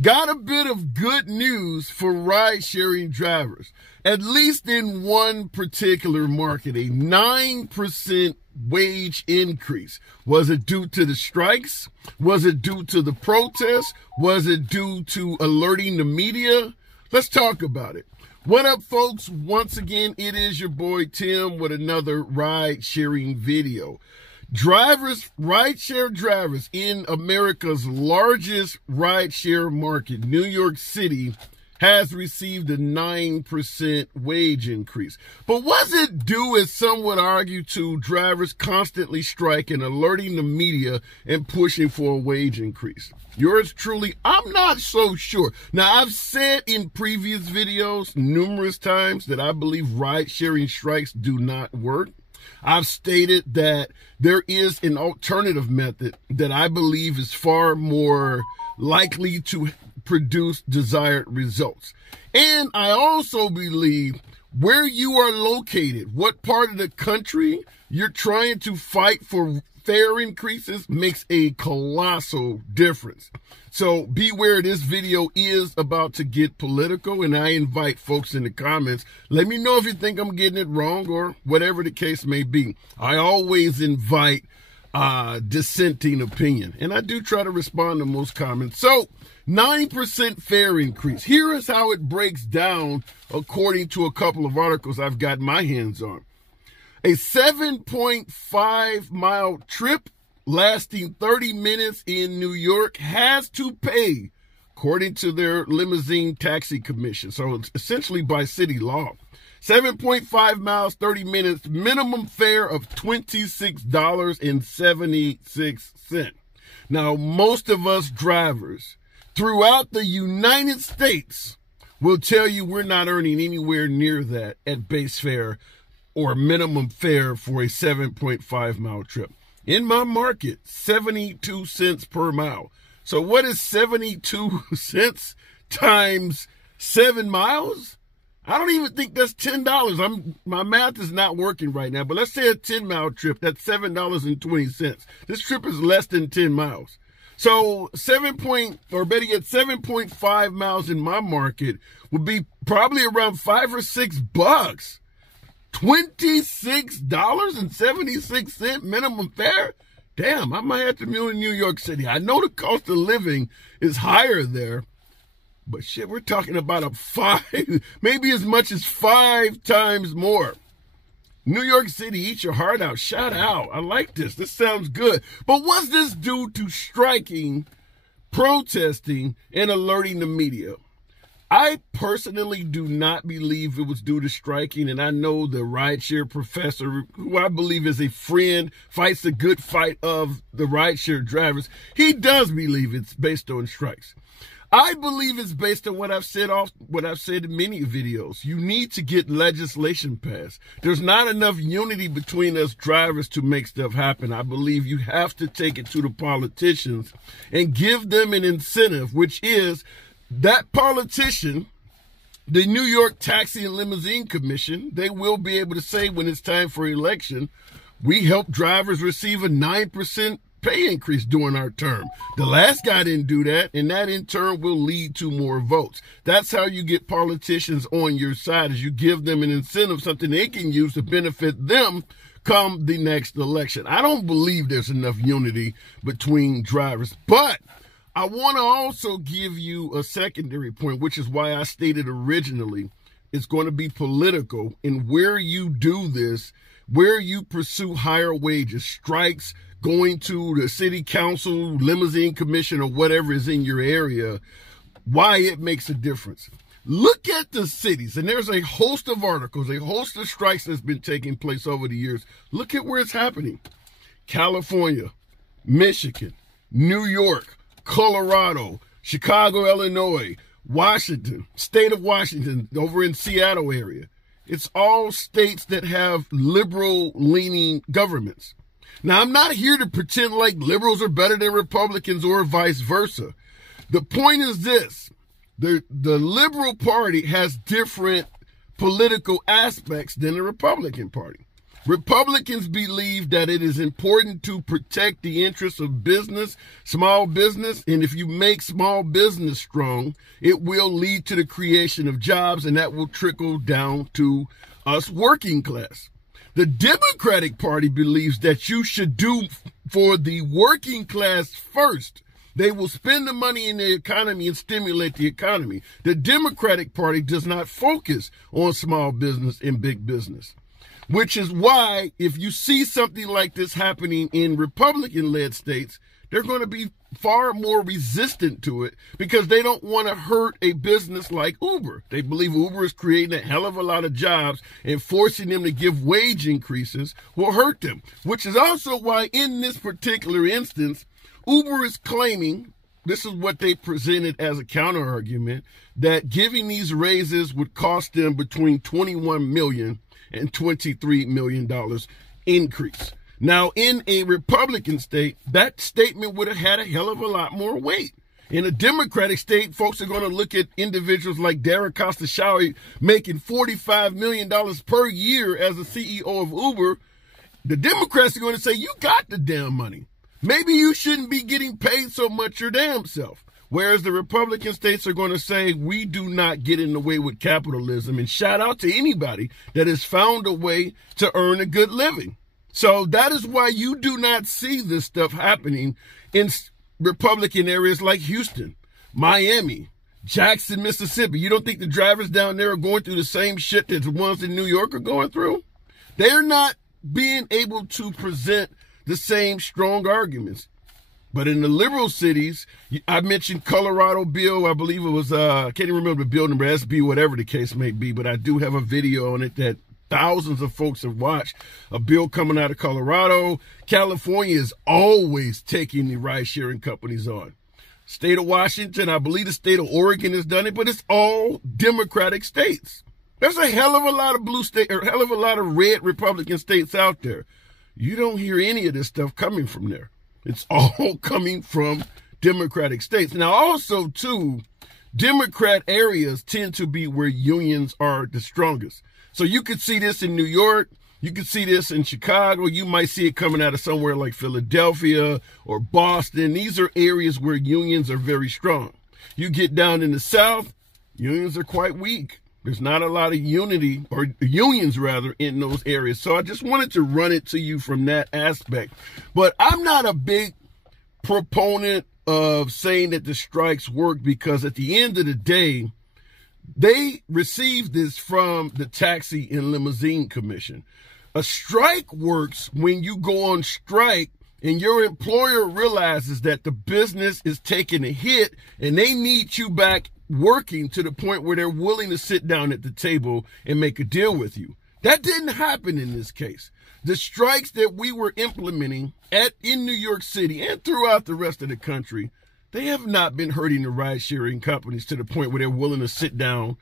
Got a bit of good news for ride-sharing drivers, at least in one particular market, a 9% wage increase. Was it due to the strikes? Was it due to the protests? Was it due to alerting the media? Let's talk about it. What up, folks? Once again, it is your boy Tim with another ride-sharing video. Rideshare drivers in America's largest rideshare market, New York City, has received a 9% wage increase. But was it due, as some would argue, to drivers constantly striking, alerting the media, and pushing for a wage increase? Yours truly, I'm not so sure. Now, I've said in previous videos numerous times that I believe ride-sharing strikes do not work. I've stated that there is an alternative method that I believe is far more likely to produce desired results. And I also believe where you are located, what part of the country you're trying to fight for fare increases makes a colossal difference. So beware, this video is about to get political, and I invite folks in the comments, let me know if you think I'm getting it wrong or whatever the case may be. I always invite dissenting opinion, and I do try to respond to most comments. So 9% fare increase. Here is how it breaks down according to a couple of articles I've got my hands on. A 7.5 mile trip lasting 30 minutes in New York has to pay, according to their limousine taxi commission. So it's essentially by city law. 7.5 miles, 30 minutes, minimum fare of $26.76. Now, most of us drivers throughout the United States will tell you we're not earning anywhere near that at base fare or minimum fare for a 7.5 mile trip. In my market, 72 cents per mile. So what is 72 cents times 7 miles? I don't even think that's $10. My math is not working right now, but let's say a 10-mile trip, that's $7.20. This trip is less than 10 miles. So 7.5 miles in my market would be probably around $5 or $6. $26.76 minimum fare? Damn, I might have to move to New York City. I know the cost of living is higher there, but shit, we're talking about maybe as much as 5 times more. New York City, eat your heart out. Shout out. I like this. This sounds good. But what's this due to striking, protesting, and alerting the media? I personally do not believe it was due to striking, and I know the rideshare professor, who I believe is a friend, fights the good fight of the rideshare drivers. He does believe it's based on strikes. I believe it's based on what I've said in many videos. You need to get legislation passed. There's not enough unity between us drivers to make stuff happen. I believe you have to take it to the politicians and give them an incentive, which is that politician, the New York Taxi and Limousine Commission, they will be able to say when it's time for election, we help drivers receive a 9% pay increase during our term. The last guy didn't do that, and that in turn will lead to more votes. That's how you get politicians on your side, is you give them an incentive, something they can use to benefit them come the next election. I don't believe there's enough unity between drivers, but I want to also give you a secondary point, which is why I stated originally it's going to be political in where you do this, where you pursue higher wages, strikes, going to the city council, limousine commission, or whatever is in your area, why it makes a difference. Look at the cities, and there's a host of articles, a host of strikes that's been taking place over the years. Look at where it's happening. California, Michigan, New York, Colorado, Chicago, Illinois, Washington, state of Washington, over in Seattle area. It's all states that have liberal-leaning governments. Now, I'm not here to pretend like liberals are better than Republicans or vice versa. The point is this. The Liberal Party has different political aspects than the Republican Party. Republicans believe that it is important to protect the interests of business, small business, and if you make small business strong, it will lead to the creation of jobs, and that will trickle down to us working class. The Democratic Party believes that you should do for the working class first. They will spend the money in the economy and stimulate the economy. The Democratic Party does not focus on small business and big business, which is why if you see something like this happening in Republican-led states, they're going to be far more resistant to it because they don't want to hurt a business like Uber. They believe Uber is creating a hell of a lot of jobs, and forcing them to give wage increases will hurt them, which is also why in this particular instance, Uber is claiming, this is what they presented as a counter argument, that giving these raises would cost them between $21 million and $23 million increase. Now, in a Republican state, that statement would have had a hell of a lot more weight. In a Democratic state, folks are going to look at individuals like Darren Costa-Shawi making $45 million per year as a CEO of Uber. The Democrats are going to say, you got the damn money. Maybe you shouldn't be getting paid so much your damn self. Whereas the Republican states are going to say, we do not get in the way with capitalism. And shout out to anybody that has found a way to earn a good living. So that is why you do not see this stuff happening in Republican areas like Houston, Miami, Jackson, Mississippi. You don't think the drivers down there are going through the same shit that the ones in New York are going through? They're not being able to present the same strong arguments. But in the liberal cities, I mentioned Colorado bill. I believe it was, I can't even remember the bill number, SB, whatever the case may be, but I do have a video on it that thousands of folks have watched. A bill coming out of Colorado. California is always taking the ride-sharing companies on. State of Washington, I believe the state of Oregon has done it, but it's all Democratic states. There's a hell of a lot of blue state, or hell of a lot of red Republican states out there. You don't hear any of this stuff coming from there. It's all coming from Democratic states. Now, also, too, Democrat areas tend to be where unions are the strongest. So you could see this in New York. You could see this in Chicago. You might see it coming out of somewhere like Philadelphia or Boston. These are areas where unions are very strong. You get down in the South, unions are quite weak. There's not a lot of unity, or unions rather, in those areas. So I just wanted to run it to you from that aspect. But I'm not a big proponent of saying that the strikes work, because at the end of the day, they received this from the Taxi and Limousine Commission. A strike works when you go on strike and your employer realizes that the business is taking a hit and they need you back working to the point where they're willing to sit down at the table and make a deal with you. That didn't happen in this case. The strikes that we were implementing in New York City and throughout the rest of the country, they have not been hurting the ride-sharing companies to the point where they're willing to sit down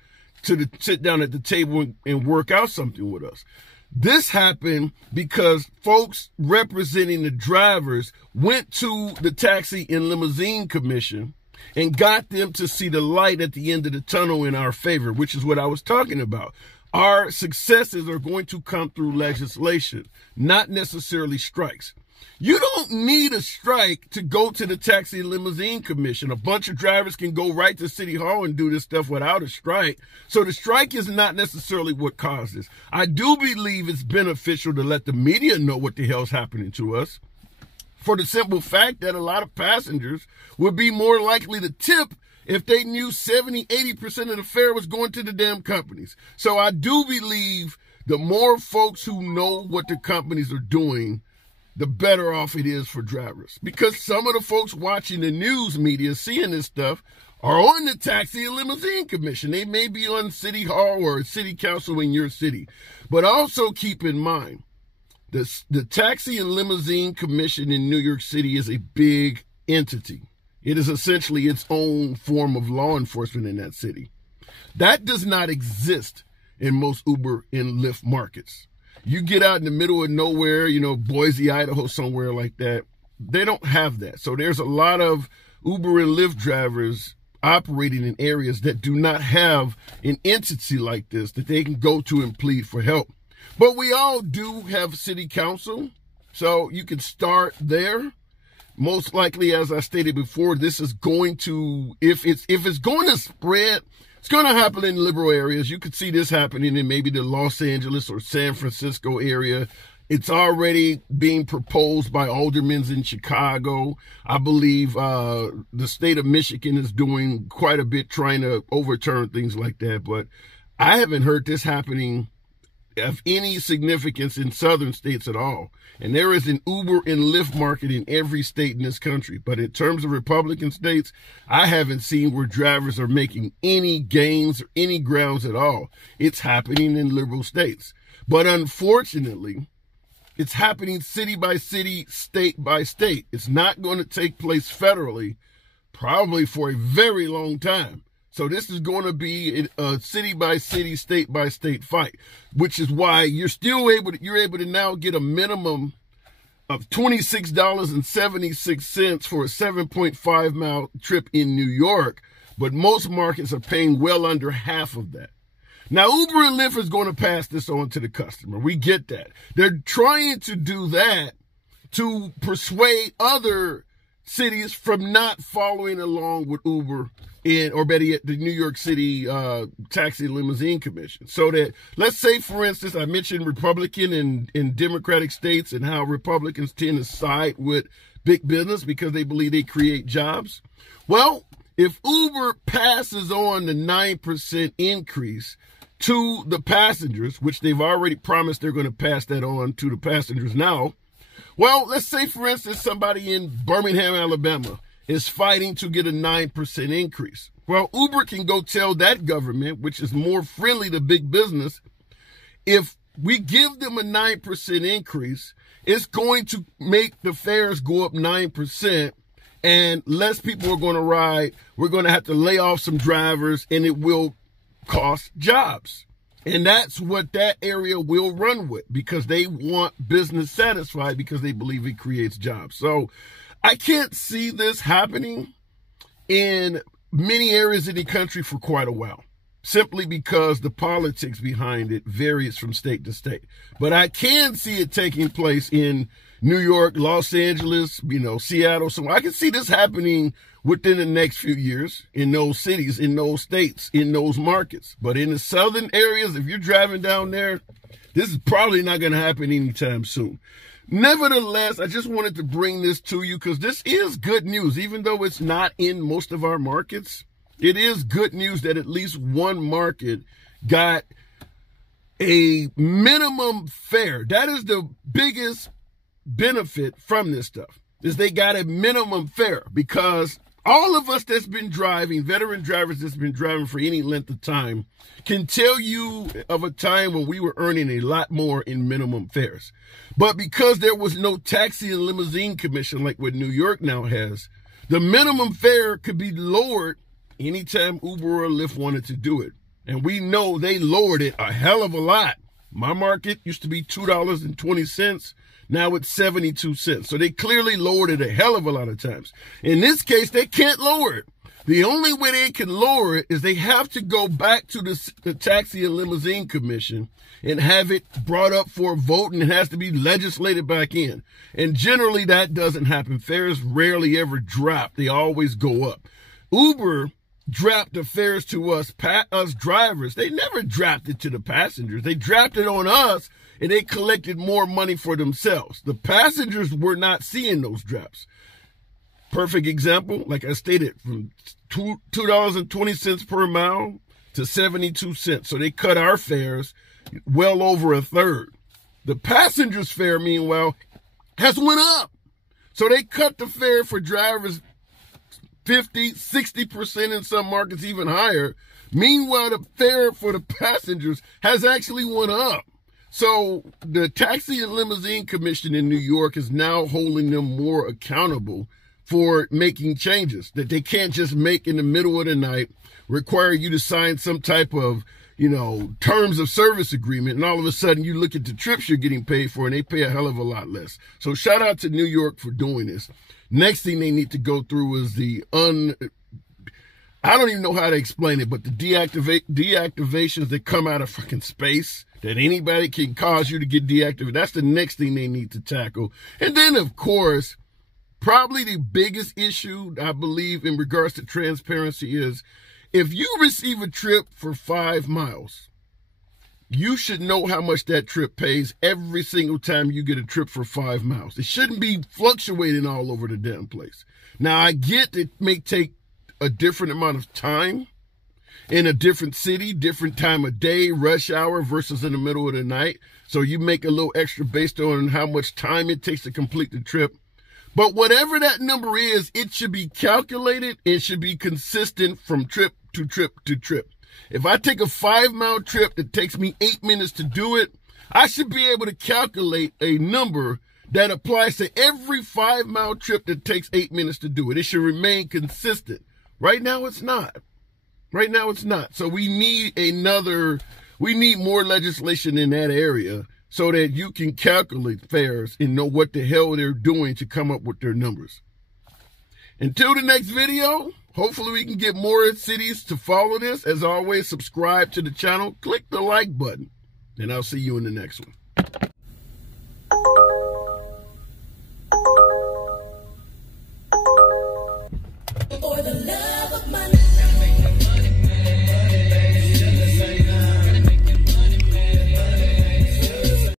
at the table and work out something with us. This happened because folks representing the drivers went to the Taxi and Limousine Commission and got them to see the light at the end of the tunnel in our favor, which is what I was talking about. Our successes are going to come through legislation, not necessarily strikes. You don't need a strike to go to the Taxi and Limousine Commission. A bunch of drivers can go right to City Hall and do this stuff without a strike. So the strike is not necessarily what caused this. I do believe it's beneficial to let the media know what the hell's happening to us, for the simple fact that a lot of passengers would be more likely to tip if they knew 70, 80% of the fare was going to the damn companies. So I do believe the more folks who know what the companies are doing, the better off it is for drivers. Because some of the folks watching the news media, seeing this stuff, are on the Taxi and Limousine Commission. They may be on City Hall or City Council in your city. But also keep in mind, the Taxi and Limousine Commission in New York City is a big entity. It is essentially its own form of law enforcement in that city. That does not exist in most Uber and Lyft markets. You get out in the middle of nowhere, Boise, Idaho, somewhere like that, they don't have that. So there's a lot of Uber and Lyft drivers operating in areas that do not have an entity like this that they can go to and plead for help. But we all do have city council, so you can start there. Most likely, as I stated before, this is going to, if it's going to spread, it's going to happen in liberal areas. You could see this happening in maybe the Los Angeles or San Francisco area. It's already being proposed by aldermen in Chicago. I believe the state of Michigan is doing quite a bit trying to overturn things like that. But I haven't heard this happening of any significance in southern states at all. And there is an Uber and Lyft market in every state in this country. But in terms of Republican states, I haven't seen where drivers are making any gains or any grounds at all. It's happening in liberal states. But unfortunately, it's happening city by city, state by state. It's not going to take place federally, probably for a very long time. So this is going to be a city by city, state by state fight, which is why you're able to now get a minimum of $26.76 for a 7.5 mile trip in New York. But most markets are paying well under half of that. Now, Uber and Lyft is going to pass this on to the customer. We get that. They're trying to do that to persuade other cities from not following along with Uber or better yet, the New York City Taxi Limousine Commission. So that, let's say, for instance, I mentioned Republican and Democratic states and how Republicans tend to side with big business because they believe they create jobs. Well, if Uber passes on the 9% increase to the passengers, which they've already promised they're going to pass that on to the passengers now. Well, let's say, for instance, somebody in Birmingham, Alabama is fighting to get a 9% increase. Well, Uber can go tell that government, which is more friendly to big business, if we give them a 9% increase, it's going to make the fares go up 9%. And less people are going to ride. We're going to have to lay off some drivers, and it will cost jobs. And that's what that area will run with because they want business satisfied because they believe it creates jobs. So I can't see this happening in many areas of the country for quite a while, simply because the politics behind it varies from state to state. But I can see it taking place in New York, Los Angeles, Seattle. So I can see this happening within the next few years in those cities, in those states, in those markets. But in the southern areas, if you're driving down there, this is probably not going to happen anytime soon. Nevertheless, I just wanted to bring this to you because this is good news. Even though it's not in most of our markets, it is good news that at least one market got a minimum fare. That is the biggest benefit from this stuff, is they got a minimum fare, because all of us that's been driving, veteran drivers that's been driving for any length of time, can tell you of a time when we were earning a lot more in minimum fares. But because there was no taxi and limousine commission like what New York now has, the minimum fare could be lowered anytime Uber or Lyft wanted to do it. And we know they lowered it a hell of a lot. My market used to be $2.20. Now it's 72 cents. So they clearly lowered it a hell of a lot of times. In this case, they can't lower it. The only way they can lower it is they have to go back to the Taxi and Limousine Commission and have it brought up for a vote, and it has to be legislated back in. And generally that doesn't happen. Fares rarely ever drop. They always go up. Uber dropped the fares to us drivers. They never dropped it to the passengers. They dropped it on us, and they collected more money for themselves. The passengers were not seeing those drops. Perfect example, like I stated, from $2.20 per mile to 72 cents. So they cut our fares well over a third. The passengers' fare, meanwhile, has went up. So they cut the fare for drivers 50, 60% in some markets, even higher. Meanwhile, the fare for the passengers has actually went up. So the Taxi and Limousine Commission in New York is now holding them more accountable for making changes that they can't just make in the middle of the night, require you to sign some type of, terms of service agreement. And all of a sudden you look at the trips you're getting paid for and they pay a hell of a lot less. So shout out to New York for doing this. Next thing they need to go through is the I don't even know how to explain it, but the deactivations that come out of fucking space, that anybody can cause you to get deactivated, that's the next thing they need to tackle. And then, of course, probably the biggest issue, I believe, in regards to transparency is, if you receive a trip for 5 miles, you should know how much that trip pays every single time you get a trip for 5 miles. It shouldn't be fluctuating all over the damn place. Now, I get it may take a different amount of time in a different city, different time of day, rush hour versus in the middle of the night. So you make a little extra based on how much time it takes to complete the trip. But whatever that number is, it should be calculated. It should be consistent from trip to trip to trip. If I take a 5-mile trip that takes me 8 minutes to do it, I should be able to calculate a number that applies to every 5-mile trip that takes 8 minutes to do it. It should remain consistent. Right now, it's not. Right now, it's not. So we need more legislation in that area so that you can calculate fares and know what the hell they're doing to come up with their numbers. Until the next video, hopefully we can get more cities to follow this. As always, subscribe to the channel, click the like button, and I'll see you in the next one.